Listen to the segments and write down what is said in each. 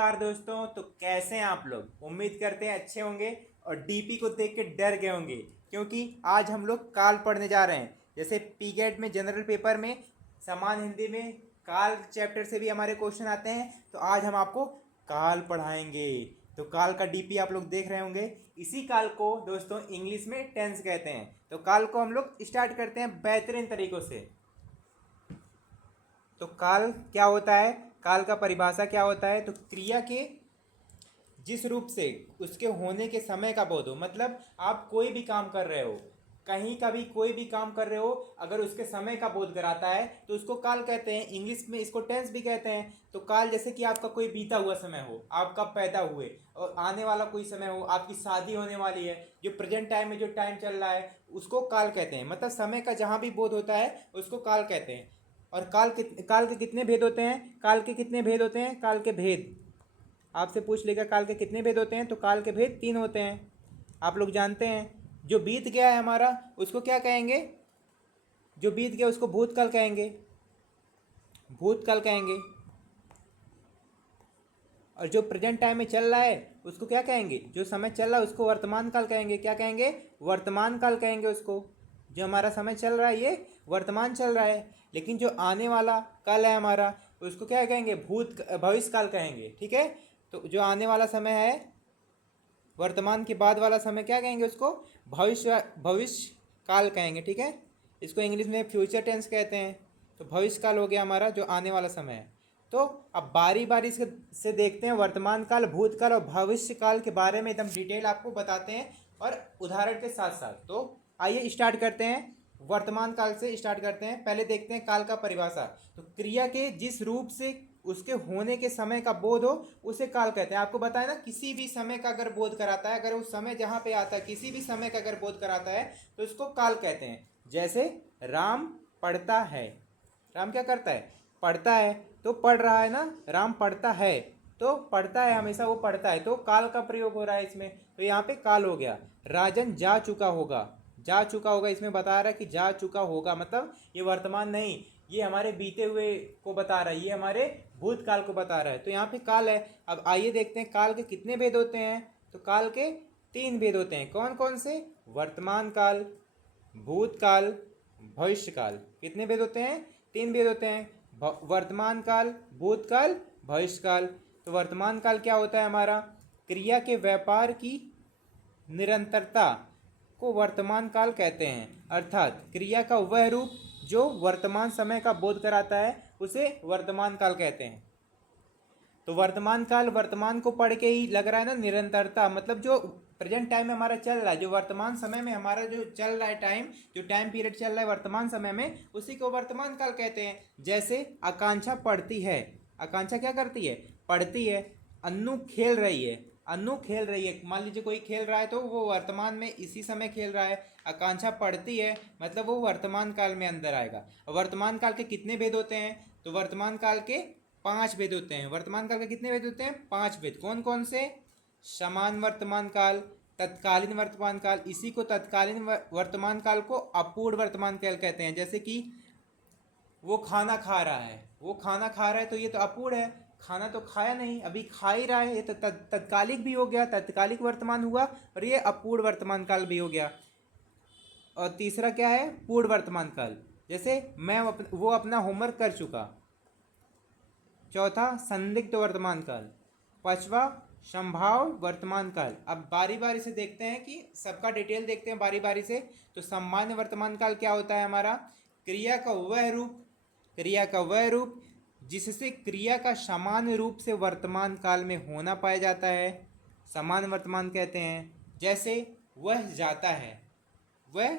नमस्कार दोस्तों। तो कैसे हैं आप लोग? उम्मीद करते हैं अच्छे होंगे और डीपी को देख के डर गए होंगे, क्योंकि आज हम लोग काल पढ़ने जा रहे हैं। जैसे पीगेट में जनरल पेपर में समान हिंदी में काल चैप्टर से भी हमारे क्वेश्चन आते हैं, तो आज हम आपको काल पढ़ाएंगे। तो काल का डीपी आप लोग देख रहे होंगे। इसी काल को दोस्तों इंग्लिश में टेंस कहते हैं। तो काल को हम लोग स्टार्ट करते हैं बेहतरीन तरीक़ों से। तो काल क्या होता है, काल का परिभाषा क्या होता है? तो क्रिया के जिस रूप से उसके होने के समय का बोध हो। मतलब आप कोई भी काम कर रहे हो, कहीं का भी कोई भी काम कर रहे हो, अगर उसके समय का बोध कराता है तो उसको काल कहते हैं। इंग्लिश में इसको टेंस भी कहते हैं। तो काल जैसे कि आपका कोई बीता हुआ समय हो, आप कब पैदा हुए, और आने वाला कोई समय हो, आपकी शादी होने वाली है, जो प्रेजेंट टाइम में जो टाइम चल रहा है उसको काल कहते हैं। मतलब समय का जहाँ भी बोध होता है उसको काल कहते हैं। और काल के कितने भेद होते हैं? काल के कितने भेद होते हैं? काल के भेद आपसे पूछ लेगा काल के कितने भेद होते हैं, तो काल के भेद 3 होते हैं। आप लोग जानते हैं, जो बीत गया है हमारा उसको क्या कहेंगे? जो बीत गया उसको भूतकाल कहेंगे, भूतकाल कहेंगे। और जो प्रेजेंट टाइम में चल रहा है उसको क्या कहेंगे? जो समय चल रहा है उसको वर्तमान काल कहेंगे। क्या कहेंगे? वर्तमान काल कहेंगे उसको। जो हमारा समय चल रहा है ये वर्तमान चल रहा है, लेकिन जो आने वाला काल है हमारा उसको क्या कहेंगे? भविष्य काल कहेंगे। ठीक है। तो जो आने वाला समय है, वर्तमान के बाद वाला समय क्या कहेंगे? उसको भविष्य काल कहेंगे। ठीक है। इसको इंग्लिश में फ्यूचर टेंस कहते हैं। तो भविष्य काल हो गया हमारा जो आने वाला समय है। तो अब बारी बारी से देखते हैं वर्तमान काल, भूतकाल और भविष्य काल के बारे में एकदम डिटेल आपको बताते हैं, और उदाहरण के साथ साथ। तो आइए स्टार्ट करते हैं, वर्तमान काल से स्टार्ट करते हैं। पहले देखते हैं काल का परिभाषा। तो क्रिया के जिस रूप से उसके होने के समय का बोध हो उसे काल कहते हैं। आपको बताया ना, किसी भी समय का अगर बोध कराता है, अगर उस समय जहाँ पे आता है किसी भी समय का अगर बोध कराता है तो उसको काल कहते हैं। जैसे राम पढ़ता है, राम क्या करता है? पढ़ता है। तो पढ़ रहा है ना, राम पढ़ता है, तो पढ़ता है, हमेशा वो पढ़ता है, तो काल का प्रयोग हो रहा है इसमें। तो यहाँ पे काल हो गया। राजन जा चुका होगा, जा चुका होगा इसमें बता रहा है कि जा चुका होगा, मतलब ये वर्तमान नहीं, ये हमारे बीते हुए को बता रहा है, ये हमारे भूतकाल को बता रहा है। तो यहाँ पे काल है। अब आइए देखते हैं काल के कितने भेद होते हैं। तो काल के 3 भेद होते हैं। कौन कौन से? वर्तमान काल, भूतकाल, भविष्य काल। कितने भेद होते हैं? 3 भेद होते हैं। वर्तमान काल, भूतकाल, भविष्य काल। तो वर्तमान काल क्या होता है हमारा? क्रिया के व्यापार की निरंतरता को वर्तमान काल कहते हैं। अर्थात क्रिया का वह रूप जो वर्तमान समय का बोध कराता है उसे वर्तमान काल कहते हैं। तो वर्तमान काल, वर्तमान को पढ़ के ही लग रहा है ना, निरंतरता, मतलब जो प्रेजेंट टाइम में हमारा चल रहा है, जो वर्तमान समय में हमारा जो चल रहा है टाइम, जो टाइम पीरियड चल रहा है वर्तमान समय में, उसी को वर्तमान काल कहते हैं। जैसे आकांक्षा पढ़ती है, आकांक्षा क्या करती है? पढ़ती है। अन्नू खेल रही है, अन्नू खेल रही है। मान लीजिए कोई खेल रहा है तो वो वर्तमान में इसी समय खेल रहा है। आकांक्षा पढ़ती है मतलब वो वर्तमान काल में अंदर आएगा। वर्तमान काल के कितने भेद होते हैं? तो वर्तमान काल के 5 भेद होते हैं। वर्तमान काल के कितने भेद होते हैं? 5 भेद। कौन कौन से? समान वर्तमान काल, तत्कालीन वर्तमान काल, इसी को तत्कालीन वर्तमान काल को अपूर्ण वर्तमान काल कहते हैं। जैसे कि वो खाना खा रहा है, वो खाना खा रहा है तो ये तो अपूर्ण है, खाना तो खाया नहीं, अभी खा ही रहा है, ये तो तत्कालिक भी हो गया, तत्कालिक वर्तमान हुआ, और ये अपूर्ण वर्तमान काल भी हो गया। और तीसरा क्या है? पूर्ण वर्तमान काल। जैसे वो अपना होमवर्क कर चुका। चौथा संदिग्ध वर्तमान काल। पांचवा संभाव्य वर्तमान काल। अब बारी बारी से देखते हैं कि सबका डिटेल देखते हैं बारी बारी से। तो सामान्य वर्तमान काल क्या होता है हमारा? क्रिया का वह रूप, क्रिया का वह रूप जिससे क्रिया का सामान्य रूप से वर्तमान काल में होना पाया जाता है, समान वर्तमान कहते हैं। जैसे वह जाता है, वह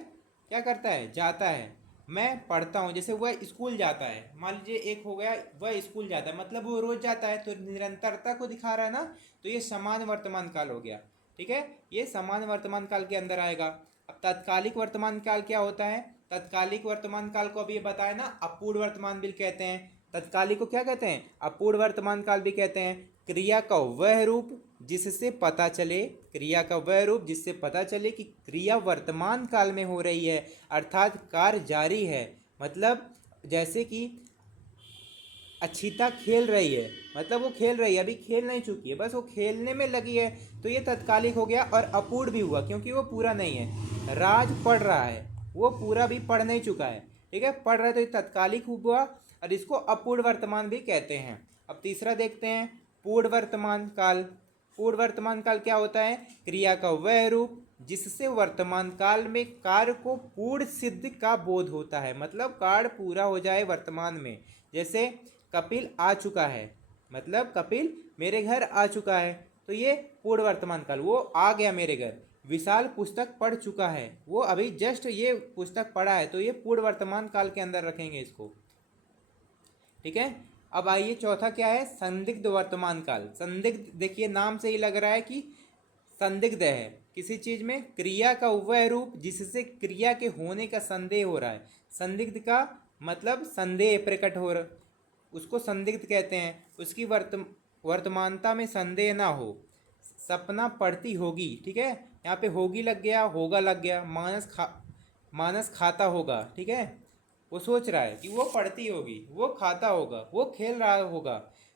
क्या करता है? जाता है। मैं पढ़ता हूँ, जैसे वह स्कूल जाता है। मान लीजिए एक हो गया, वह स्कूल जाता है मतलब वो रोज जाता है, तो निरंतरता को दिखा रहा है ना, तो ये समान वर्तमान काल हो गया। ठीक है, ये समान वर्तमान काल के अंदर आएगा। अब तात्कालिक वर्तमान काल क्या होता है? तत्कालिक वर्तमान काल को अभी बताया ना, अपूर्ण वर्तमान भी कहते हैं। तत्कालिक को क्या कहते हैं? अपूर्ण वर्तमान काल भी कहते हैं। क्रिया का वह रूप जिससे पता चले, क्रिया का वह रूप जिससे पता चले कि क्रिया वर्तमान काल में हो रही है, अर्थात कार्य जारी है। मतलब जैसे कि अक्षिता खेल रही है, मतलब वो खेल रही है, अभी खेल नहीं चुकी है, बस वो खेलने में लगी है। तो ये तत्कालिक हो गया और अपूर्ण भी हुआ क्योंकि वो पूरा नहीं है। राज पढ़ रहा है, वो पूरा भी पढ़ नहीं चुका है, ठीक है, पढ़ रहा है, तो ये तत्कालिक हुआ और इसको अपूर्ण वर्तमान भी कहते हैं। अब तीसरा देखते हैं, पूर्ण वर्तमान काल। पूर्ण वर्तमान काल क्या होता है? क्रिया का वह रूप जिससे वर्तमान काल में कार्य को पूर्ण सिद्ध का बोध होता है, मतलब कार्य पूरा हो जाए वर्तमान में। जैसे कपिल आ चुका है, मतलब कपिल मेरे घर आ चुका है, तो ये पूर्ण वर्तमान काल, वो आ गया मेरे घर। विशाल पुस्तक पढ़ चुका है, वो अभी जस्ट ये पुस्तक पढ़ा है, तो ये पूर्ण वर्तमान काल के अंदर रखेंगे इसको, ठीक है। अब आइए चौथा क्या है? संदिग्ध वर्तमान काल। संदिग्ध देखिए नाम से ही लग रहा है कि संदिग्ध है किसी चीज में, क्रिया का वह रूप जिससे क्रिया के होने का संदेह हो रहा है। संदिग्ध का मतलब संदेह प्रकट हो रहा, उसको संदिग्ध कहते हैं। उसकी वर्तमानता में संदेह ना हो। सपना पढ़ती होगी, ठीक है, यहाँ पे होगी लग गया, होगा लग गया। मानस खाता होगा, ठीक है, वो सोच रहा है कि वो पढ़ती होगी, वो खाता होगा, वो खेल रहा होगा,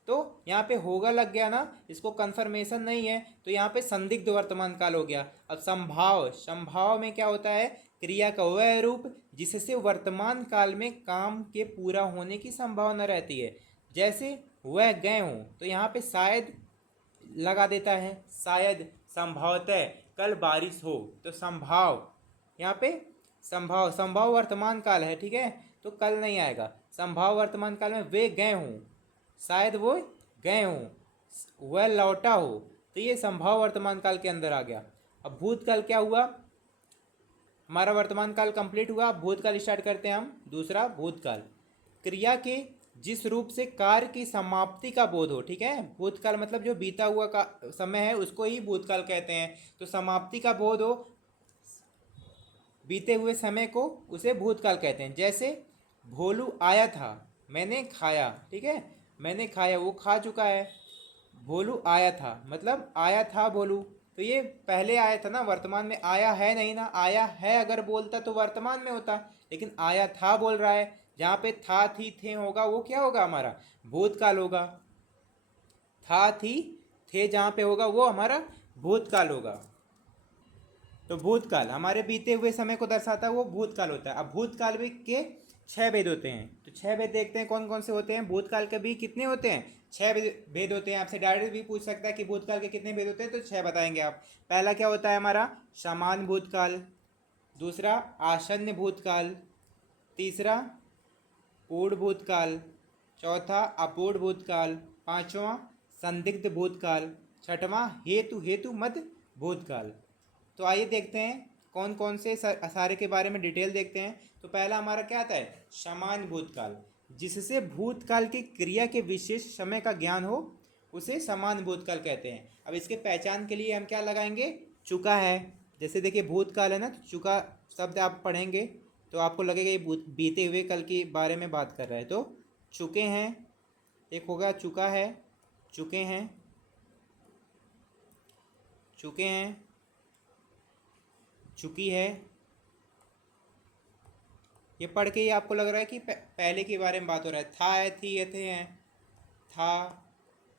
तो यहाँ पे होगा लग गया ना, इसको कंफर्मेशन नहीं है, तो यहाँ पे संदिग्ध वर्तमान काल हो गया। अब संभाव, संभाव में क्या होता है? क्रिया का वह रूप जिससे वर्तमान काल में काम के पूरा होने की संभावना रहती है। जैसे वह गए हों, तो यहाँ पे शायद लगा देता है, शायद। संभवतः कल बारिश हो, तो संभाव, यहाँ पे संभाव, संभाव वर्तमान काल है, ठीक है, तो कल नहीं आएगा। संभाव वर्तमान काल में वे गए हों, शायद वो गए हों, वह लौटा हो, तो ये संभाव वर्तमान काल के अंदर आ गया। अब भूतकाल क्या हुआ? हमारा वर्तमान काल कंप्लीट हुआ, अब भूतकाल स्टार्ट करते हैं हम। दूसरा भूतकाल, क्रिया के जिस रूप से कार्य की समाप्ति का बोध हो, ठीक है। भूतकाल मतलब जो बीता हुआ का समय है उसको ही भूतकाल कहते हैं, तो समाप्ति का बोध हो बीते हुए समय को, उसे भूतकाल कहते हैं। जैसे भोलू आया था, मैंने खाया, ठीक है, मैंने खाया, वो खा चुका है। भोलू आया था मतलब आया था भोलू, तो ये पहले आया था ना, वर्तमान में आया है नहीं ना। आया है अगर बोलता तो वर्तमान में होता, लेकिन आया था बोल रहा है, जहाँ पे था थी थे होगा वो क्या होगा? हमारा भूतकाल होगा। था थी थे जहाँ पे होगा वो हमारा भूतकाल होगा। तो भूतकाल हमारे बीते हुए समय को दर्शाता है, वो भूतकाल होता है। अब भूतकाल भी के 6 भेद होते हैं, तो 6 भेद देखते हैं कौन कौन से होते हैं। भूतकाल के भी कितने होते हैं? 6 भेद होते हैं। आपसे डायरेक्ट भी पूछ सकता है कि भूतकाल के कितने भेद होते हैं, तो 6 बताएंगे आप। पहला क्या होता है हमारा? समान भूतकाल। दूसरा आसन्न भूतकाल। तीसरा पूर्ण भूतकाल। चौथा अपूर्ण भूतकाल। पांचवा संदिग्ध भूतकाल। छठवां हेतु हेतु मद भूतकाल। तो आइए देखते हैं कौन कौन से सारे के बारे में डिटेल देखते हैं। तो पहला हमारा क्या आता है? समान भूतकाल, जिससे भूतकाल की क्रिया के विशेष समय का ज्ञान हो, उसे समान भूतकाल कहते हैं। अब इसके पहचान के लिए हम क्या लगाएंगे? चुका है। जैसे देखिए भूतकाल है ना, तो चुका शब्द आप पढ़ेंगे तो आपको लगेगा ये बीते हुए कल के बारे में बात कर रहा है। तो चुके हैं, एक होगा चुका है, चुके हैं, चुके हैं, चुकी है। ये पढ़ के ही आपको लग रहा है कि पहले के बारे में बात हो रहा है। था है, थी है, थे हैं, था,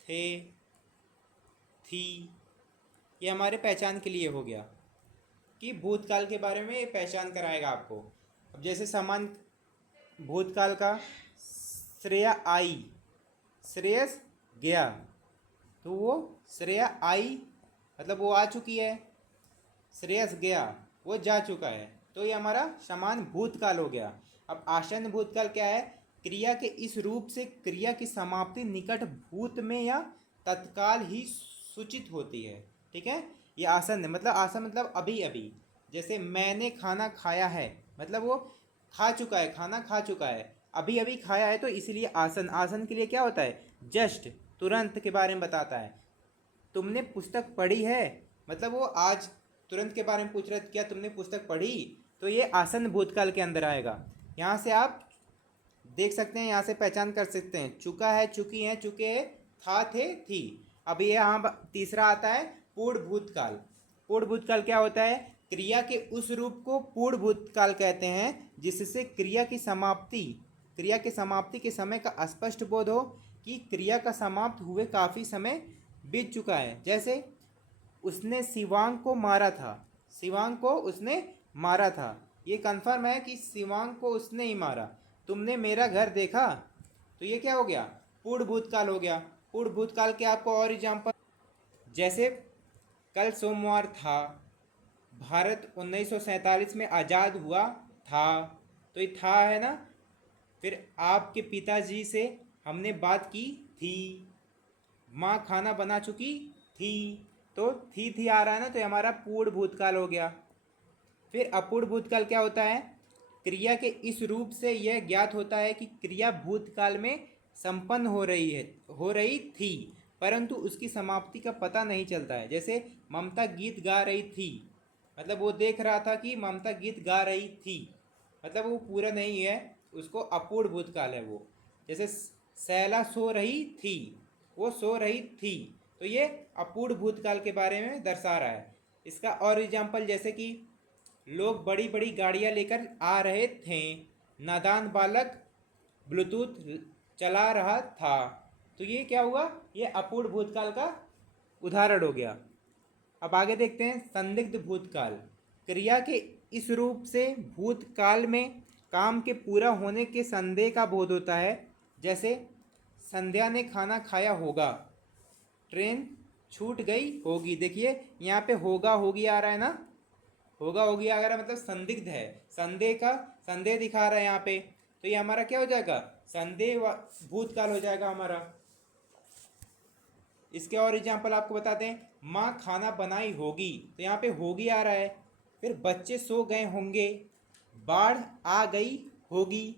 थे, थी, ये हमारे पहचान के लिए हो गया कि भूतकाल के बारे में ये पहचान कराएगा आपको। अब जैसे समान भूतकाल का श्रेया आई, श्रेयस गया, तो वो श्रेया आई मतलब वो आ चुकी है, श्रेयस गया वो जा चुका है, तो ये हमारा समान भूतकाल हो गया। अब आसन्न भूतकाल क्या है? क्रिया के इस रूप से क्रिया की समाप्ति निकट भूत में या तत्काल ही सूचित होती है, ठीक है। ये आसन्न मतलब, आसन्न मतलब अभी अभी। जैसे मैंने खाना खाया है, मतलब वो खा चुका है, खाना खा चुका है, अभी अभी खाया है, तो इसीलिए आसन्न। आसन्न के लिए क्या होता है? जस्ट, तुरंत के बारे में बताता है। तुमने पुस्तक पढ़ी है, मतलब वो आज तुरंत के बारे में पूछ रहे थे, क्या तुमने पुस्तक पढ़ी? तो ये आसन्न भूतकाल के अंदर आएगा। यहाँ से आप देख सकते हैं, यहाँ से पहचान कर सकते हैं, चुका है, चुकी है, चुके हैं, था, थे, थी। अब ये यहाँ तीसरा आता है पूर्ण भूतकाल। पूर्ण भूतकाल क्या होता है? क्रिया के उस रूप को पूर्ण भूतकाल कहते हैं जिससे क्रिया की समाप्ति, क्रिया की समाप्ति के समय का स्पष्ट बोध हो कि क्रिया का समाप्त हुए काफ़ी समय बीत चुका है। जैसे उसने शिवांग को मारा था, शिवांग को उसने मारा था, ये कंफर्म है कि शिवांग को उसने ही मारा। तुमने मेरा घर देखा, तो ये क्या हो गया, पूर्ण भूतकाल हो गया। पूर्ण भूतकाल के आपको और एग्जाम्पल, जैसे कल सोमवार था, भारत 1947 में आज़ाद हुआ था, तो ये था है ना। फिर आपके पिताजी से हमने बात की थी, माँ खाना बना चुकी थी, तो थी आ रहा है ना, तो ये हमारा पूर्ण भूतकाल हो गया। फिर अपूर्ण भूतकाल क्या होता है, क्रिया के इस रूप से यह ज्ञात होता है कि क्रिया भूतकाल में संपन्न हो रही थी, परंतु उसकी समाप्ति का पता नहीं चलता है। जैसे ममता गीत गा रही थी, मतलब वो देख रहा था कि ममता गीत गा रही थी, मतलब वो पूरा नहीं है, उसको अपूर्ण भूतकाल है वो। जैसे शैला सो रही थी, वो सो रही थी, तो ये अपूर्ण भूतकाल के बारे में दर्शा रहा है। इसका और एग्जाम्पल, जैसे कि लोग बड़ी बड़ी गाड़ियां लेकर आ रहे थे, नादान बालक ब्लूटूथ चला रहा था, तो ये क्या हुआ, ये अपूर्ण भूतकाल का उदाहरण हो गया। अब आगे देखते हैं संदिग्ध भूतकाल। क्रिया के इस रूप से भूतकाल में काम के पूरा होने के संदेह का बोध होता है। जैसे संध्या ने खाना खाया होगा, ट्रेन छूट गई होगी। देखिए यहाँ पे होगा होगी आ रहा है ना, होगा होगी आ रहा है, मतलब संदिग्ध है, संदेह दिखा रहा है यहाँ पे, तो ये हमारा क्या हो जाएगा, भूतकाल हो जाएगा हमारा। इसके और एग्जाम्पल आपको बताते हैं, माँ खाना बनाई होगी, तो यहाँ पे होगी आ रहा है। फिर बच्चे सो गए होंगे, बाढ़ आ गई होगी,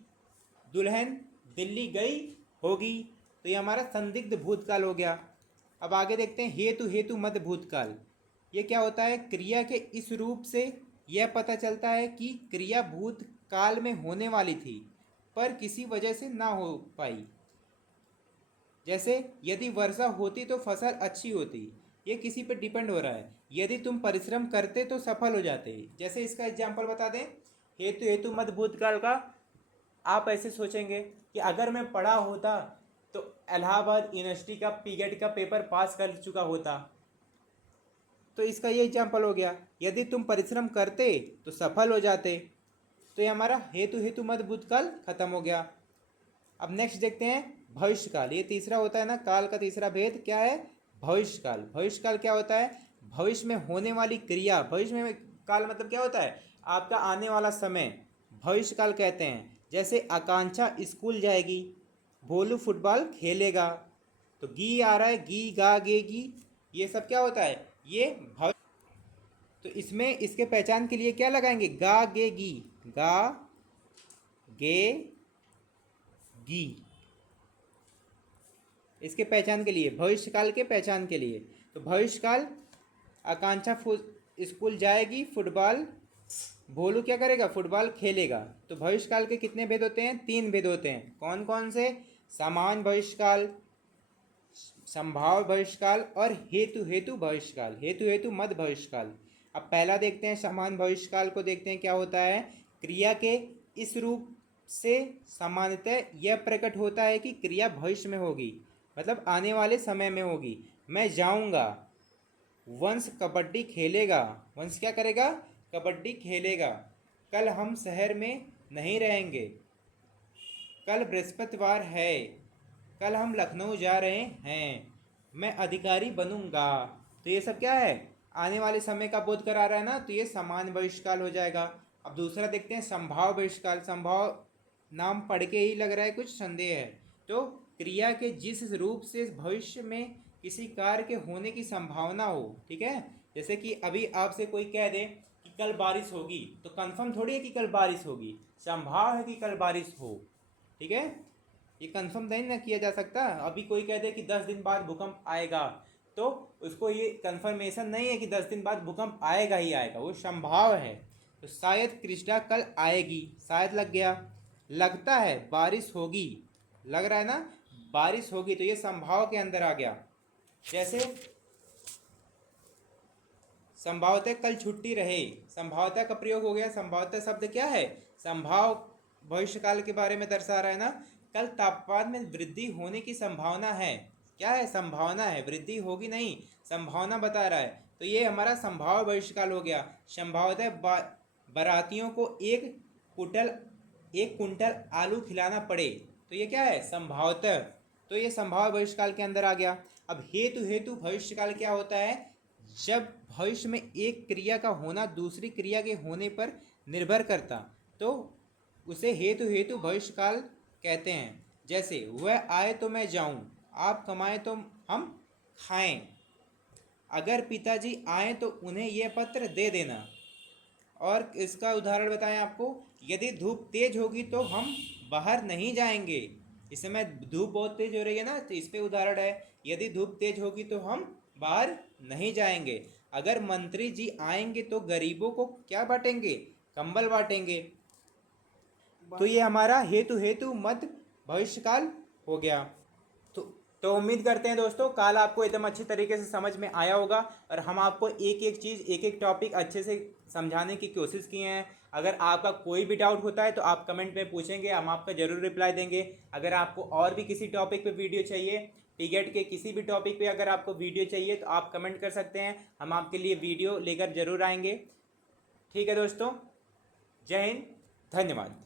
दुल्हन दिल्ली गई होगी, तो ये हमारा संदिग्ध भूतकाल हो गया। अब आगे देखते हैं हेतु हेतु मध्य भूतकाल। ये क्या होता है, क्रिया के इस रूप से यह पता चलता है कि क्रिया भूतकाल में होने वाली थी पर किसी वजह से ना हो पाई। जैसे यदि वर्षा होती तो फसल अच्छी होती, ये किसी पर डिपेंड हो रहा है। यदि तुम परिश्रम करते तो सफल हो जाते। जैसे इसका एग्जाम्पल बता दें, हेतु हेतु मध्य भूतकाल का, आप ऐसे सोचेंगे कि अगर मैं पढ़ा होता तो इलाहाबाद यूनिवर्सिटी का पीगेट का पेपर पास कर चुका होता, तो इसका ये एग्जाम्पल हो गया। यदि तुम परिश्रम करते तो सफल हो जाते, तो ये हमारा हेतु हेतु मध्य भूतकाल खत्म हो गया। अब नेक्स्ट देखते हैं भविष्यकाल। ये तीसरा होता है ना, काल का तीसरा भेद क्या है, भविष्यकाल। भविष्यकाल क्या होता है, भविष्य में होने वाली क्रिया। भविष्य में काल मतलब क्या होता है, आपका आने वाला समय, भविष्यकाल कहते हैं। जैसे आकांक्षा स्कूल जाएगी, भोलू फुटबॉल खेलेगा, तो गी आ रहा है, गी गा गे गी, ये सब क्या होता है, ये भविष्य। तो इसमें इसके पहचान के लिए क्या लगाएंगे, गा गे गी, गा गे गी, इसके पहचान के लिए, भविष्यकाल के पहचान के लिए। तो भविष्यकाल, आकांक्षा स्कूल जाएगी, फुटबॉल, भोलू क्या करेगा, फुटबॉल खेलेगा। तो भविष्यकाल के कितने भेद होते हैं, 3 भेद होते हैं। कौन कौन से, सामान्य भविष्यकाल, संभाव्य भविष्यकाल और हेतु हेतु भविष्यकाल, हेतु हेतु मध्य भविष्यकाल। अब पहला देखते हैं, सामान्य भविष्यकाल को देखते हैं क्या होता है। क्रिया के इस रूप से सामान्यतः यह प्रकट होता है कि क्रिया भविष्य में होगी, मतलब आने वाले समय में होगी। मैं जाऊंगा, वंश कबड्डी खेलेगा, वंश क्या करेगा, कबड्डी खेलेगा। कल हम शहर में नहीं रहेंगे, कल बृहस्पतिवार है, कल हम लखनऊ जा रहे हैं, मैं अधिकारी बनूंगा। तो ये सब क्या है, आने वाले समय का बोध करा रहा है ना, तो ये सामान्य भविष्यकाल हो जाएगा। अब दूसरा देखते हैं संभाव भविष्यकाल। संभाव नाम पढ़ के ही लग रहा है कुछ संदेह है, तो क्रिया के जिस रूप से भविष्य में किसी कार्य के होने की संभावना हो, ठीक है। जैसे कि अभी आपसे कोई कह दे कि कल बारिश होगी, तो कंफर्म थोड़ी है कि कल बारिश होगी, संभाव है कि कल बारिश हो, ठीक है। ये कंफर्म नहीं ना किया जा सकता। अभी कोई कह दे कि 10 दिन बाद भूकंप आएगा, तो उसको ये कंफर्मेशन नहीं है कि 10 दिन बाद भूकंप आएगा ही आएगा, वो संभाव है। तो शायद कृष्णा कल आएगी, शायद लग गया। लगता है बारिश होगी, लग रहा है ना बारिश होगी, तो ये संभाव के अंदर आ गया। जैसे संभावतः कल छुट्टी रहे, संभावतः का प्रयोग हो गया। संभावतः शब्द क्या है, संभाव भविष्यकाल के बारे में दर्शा रहा है ना, कल तापमान में वृद्धि होने की संभावना है। क्या है? संभावना है, वृद्धि होगी नहीं, संभावना बता रहा है। तो ये हमारा संभाव्य भविष्यकाल हो गया। संभावतः बारातियों को एक कुंटल आलू खिलाना पड़े, तो ये क्या है? संभावतः। तो ये संभाव्य भविष्यकाल के अंदर आ गया। अब हेतु भविष्यकाल क्या होता है? जब भविष्य में एक क्रिया का होना दूसरी क्रिया के होने पर निर्भर करता, तो उसे हेतु भविष्यकाल कहते हैं। जैसे वह आए तो मैं जाऊं, आप कमाएं तो हम खाएं, अगर पिताजी आए तो उन्हें यह पत्र दे देना। और इसका उदाहरण बताएं आपको, यदि धूप तेज होगी तो हम बाहर नहीं जाएंगे। इस समय धूप बहुत तेज हो रही है ना, तो इस पे उदाहरण है। यदि धूप तेज होगी तो हम बाहर नहीं जाएंगे। अगर मंत्री जी आएंगे तो गरीबों को क्या बांटेंगे? कंबल बांटेंगे। तो ये हमारा हेतु मध्य भविष्यकाल हो गया। तो उम्मीद करते हैं दोस्तों काल आपको एकदम अच्छी तरीके से समझ में आया होगा, और हम आपको एक एक चीज़ एक एक टॉपिक अच्छे से समझाने की कोशिश किए हैं। अगर आपका कोई भी डाउट होता है तो आप कमेंट में पूछेंगे, हम आपका ज़रूर रिप्लाई देंगे। अगर आपको और भी किसी टॉपिक पे वीडियो चाहिए, टीगेट के किसी भी टॉपिक पे अगर आपको वीडियो चाहिए तो आप कमेंट कर सकते हैं, हम आपके लिए वीडियो लेकर ज़रूर आएंगे। ठीक है दोस्तों, जय हिंद, धन्यवाद।